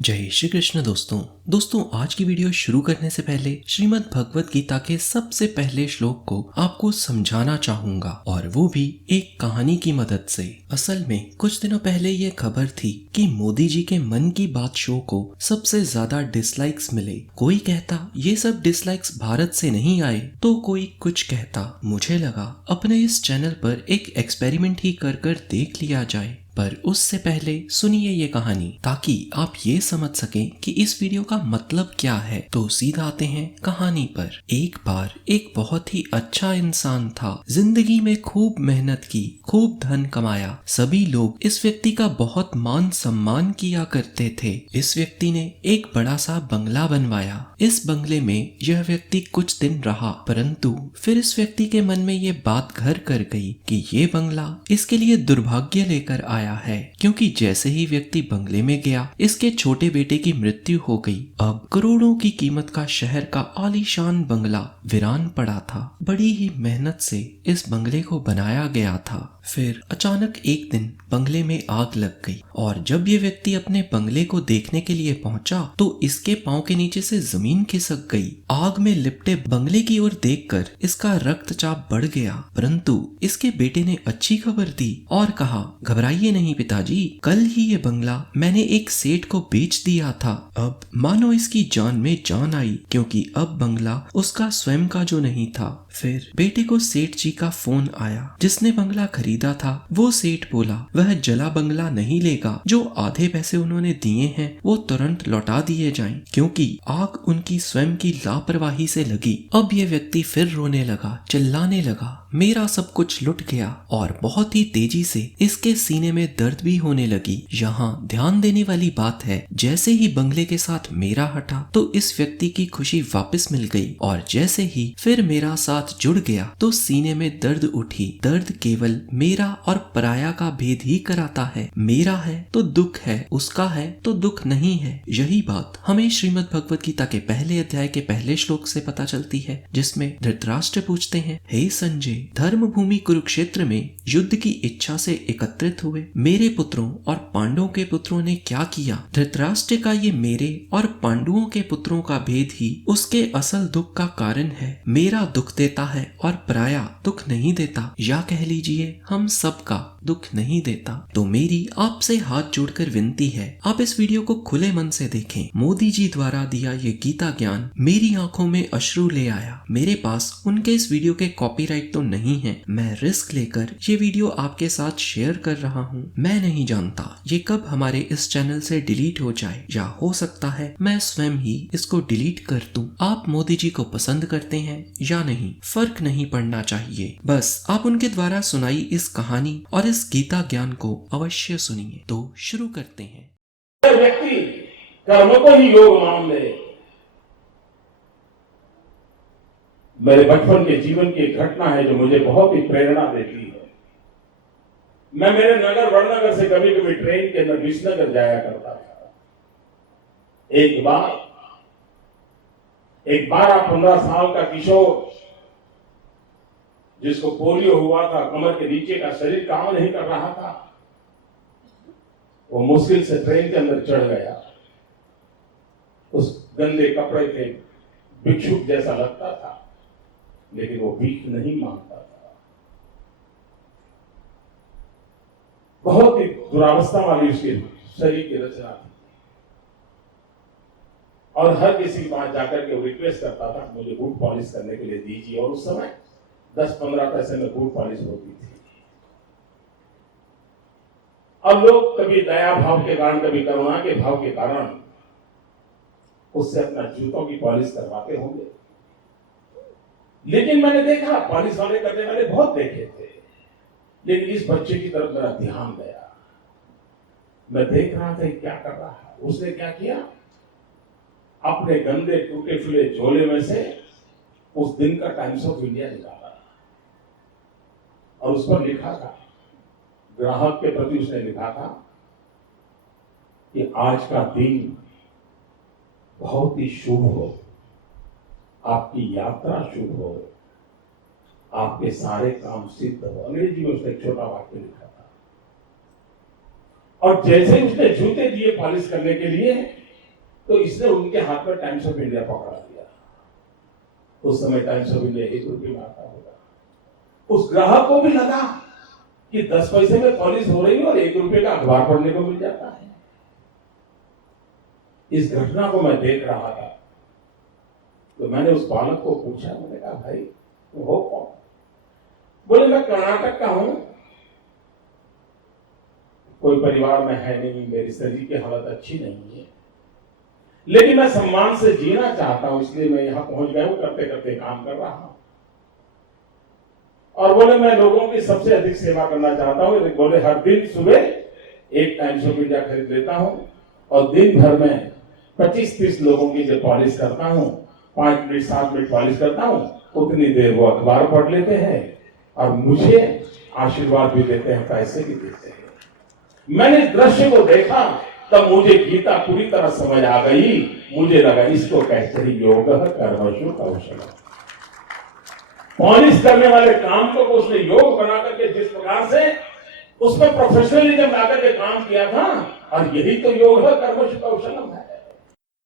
जय श्री कृष्ण दोस्तों आज की वीडियो शुरू करने से पहले श्रीमद् भगवत गीता के सबसे पहले श्लोक को आपको समझाना चाहूंगा और वो भी एक कहानी की मदद से। असल में कुछ दिनों पहले ये खबर थी कि मोदी जी के मन की बात शो को सबसे ज्यादा डिसलाइक्स मिले। कोई कहता ये सब डिसलाइक्स भारत से नहीं आए तो कोई कुछ कहता। मुझे लगा अपने इस चैनल पर एक एक्सपेरिमेंट ही कर देख लिया जाए, पर उससे पहले सुनिए ये कहानी ताकि आप ये समझ सकें कि इस वीडियो का मतलब क्या है। तो सीधा आते हैं कहानी पर। एक बार एक बहुत ही अच्छा इंसान था, जिंदगी में खूब मेहनत की, खूब धन कमाया। सभी लोग इस व्यक्ति का बहुत मान सम्मान किया करते थे। इस व्यक्ति ने एक बड़ा सा बंगला बनवाया। इस बंगले में यह व्यक्ति कुछ दिन रहा, परंतु फिर इस व्यक्ति के मन में ये बात घर कर गई कि ये बंगला इसके लिए दुर्भाग्य लेकर आया है, क्योंकि जैसे ही व्यक्ति बंगले में गया इसके छोटे बेटे की मृत्यु हो गई। अब करोड़ों की कीमत का शहर का आलीशान बंगला वीरान पड़ा था। बड़ी ही मेहनत से इस बंगले को बनाया गया था। फिर अचानक एक दिन बंगले में आग लग गई और जब ये व्यक्ति अपने बंगले को देखने के लिए पहुंचा तो इसके पांव के नीचे से जमीन खिसक गई। आग में लिपटे बंगले की ओर देखकर इसका रक्तचाप बढ़ गया, परंतु इसके बेटे ने अच्छी खबर दी और कहा, घबराइए नहीं पिताजी, कल ही ये बंगला मैंने एक सेठ को बेच दिया था। अब मानो इसकी जान में जान आई, क्योंकि अब बंगला उसका स्वयं का जो नहीं था। फिर बेटे को सेठ जी का फोन आया। जिसने बंगला खरीदा था वो सेठ बोला वह जला बंगला नहीं लेगा, जो आधे पैसे उन्होंने दिए हैं वो तुरंत लौटा दिए जाएं, क्योंकि आग उनकी स्वयं की लापरवाही से लगी। अब ये व्यक्ति फिर रोने लगा, चिल्लाने लगा, मेरा सब कुछ लुट गया, और बहुत ही तेजी से इसके सीने में दर्द भी होने लगी। यहाँ ध्यान देने वाली बात है, जैसे ही बंगले के साथ मेरा हटा तो इस व्यक्ति की खुशी वापस मिल गई, और जैसे ही फिर मेरा साथ जुड़ गया तो सीने में दर्द उठी। दर्द केवल मेरा और पराया का भेद ही कराता है। मेरा है तो दुख है, उसका है तो दुख नहीं है। यही बात हमें श्रीमद् भगवत गीता के पहले अध्याय के पहले श्लोक से पता चलती है, जिसमें धृतराष्ट्र पूछते हैं, हे संजय, धर्म भूमि कुरुक्षेत्र में युद्ध की इच्छा से एकत्रित हुए मेरे पुत्रों और पांडवों के पुत्रों ने क्या किया? धृतराष्ट्र का ये मेरे और पांडवों के पुत्रों का भेद ही उसके असल दुख का कारण है। मेरा दुख देता है और पराया दुख नहीं देता, या कह लीजिए हम सबका दुख नहीं देता। तो मेरी आपसे हाथ जोड़कर विनती है, आप इस वीडियो को खुले मन से देखें। मोदी जी द्वारा दिया ये गीता ज्ञान मेरी आंखों में अश्रु ले आया। मेरे पास उनके इस वीडियो के कॉपीराइट तो नहीं है, मैं रिस्क लेकर ये वीडियो आपके साथ शेयर कर रहा हूँ। मैं नहीं जानता ये कब हमारे इस चैनल से डिलीट हो जाए, या हो सकता है मैं स्वयं ही इसको डिलीट कर दूं। आप मोदी जी को पसंद करते हैं या नहीं, फर्क नहीं पड़ना चाहिए, बस आप उनके द्वारा सुनाई इस कहानी और इस गीता ज्ञान को अवश्य सुनिए। तो शुरू करते हैं। व्यक्ति कर्म को ही योग मान ले। मेरे बचपन के जीवन की एक घटना है जो मुझे बहुत ही प्रेरणा देती है। मैं मेरे नगर वड़नगर से कभी कभी ट्रेन के अंदर विसनगर जाया करता था। एक बार एक 12-15 साल का किशोर, जिसको पोलियो हुआ था, कमर के नीचे का शरीर काम नहीं कर रहा था, वो मुश्किल से ट्रेन के अंदर चढ़ गया। उस गंदे कपड़े के भिक्षुक जैसा लगता था, लेकिन वो भीख नहीं मांगता था। बहुत ही दुरावस्था वाली उसके शरीर की रचना थी, और हर किसी के पास जाकर के वो रिक्वेस्ट करता था, मुझे बूट पॉलिश करने के लिए दीजिए। और उस समय 10-15 पैसे में बूट पॉलिश होती थी। अब लोग कभी दया भाव के कारण, कभी करुणा के भाव के कारण उससे अपना जूतों की पॉलिश करवाते होंगे। लेकिन मैंने देखा, पॉलिश वाले करने वाले बहुत देखे थे, लेकिन इस बच्चे की तरफ मेरा ध्यान गया। मैं देख रहा था क्या कर रहा है। उसने क्या किया, अपने गंदे टूटे फूटे झोले में से उस दिन का टाइम्स ऑफ इंडिया निकाला और उस पर लिखा था, ग्राहक के प्रति उसने लिखा था कि आज का दिन बहुत ही शुभ हो, आपकी यात्रा शुभ हो, आपके सारे काम सिद्ध हो। अंग्रेजी में उसने एक छोटा वाक्य लिखा था। और जैसे उसने जूते दिए पॉलिश करने के लिए, तो इसने उनके हाथ में टाइम्स ऑफ इंडिया पकड़ा दिया। उस समय टाइम्स ऑफ इंडिया 1 रुपये में आता होगा। उस ग्राहक को भी लगा कि 10 पैसे में पॉलिश हो रही है और 1 रुपये का अखबार पढ़ने को मिल जाता है। इस घटना को मैं देख रहा था तो मैंने उस बालक को पूछा, मैंने कहा भाई तुम हो कौन? बोले मैं कर्नाटक का हूं, कोई परिवार में है नहीं, मेरी शरीर की हालत अच्छी नहीं है, लेकिन मैं सम्मान से जीना चाहता हूं, इसलिए मैं यहां पहुंच गया हूं, करते करते काम कर रहा हूं। और बोले मैं लोगों की सबसे अधिक सेवा करना चाहता हूं। बोले हर दिन सुबह 1 टाइम्स ऑफ इंडिया खरीद लेता हूं और दिन भर में 25-30 लोगों की जो पॉलिश करता हूं, 5 मिनट 7 मिनट पॉलिश करता हूं, उतनी देर वो अखबार पढ़ लेते हैं और मुझे आशीर्वाद भी देते हैं, पैसे भी देते हैं। मैंने इस दृश्य को देखा तब मुझे गीता पूरी तरह समझ आ गई। मुझे लगा इसको कहते हैं योग कर्मसु कौशलम। पॉलिश करने वाले काम को उसने योग बना करके जिस प्रकार से उसमें प्रोफेशनलिज्म लाकर के काम किया था, और यही तो योग है, कर्मसु कौशलम है।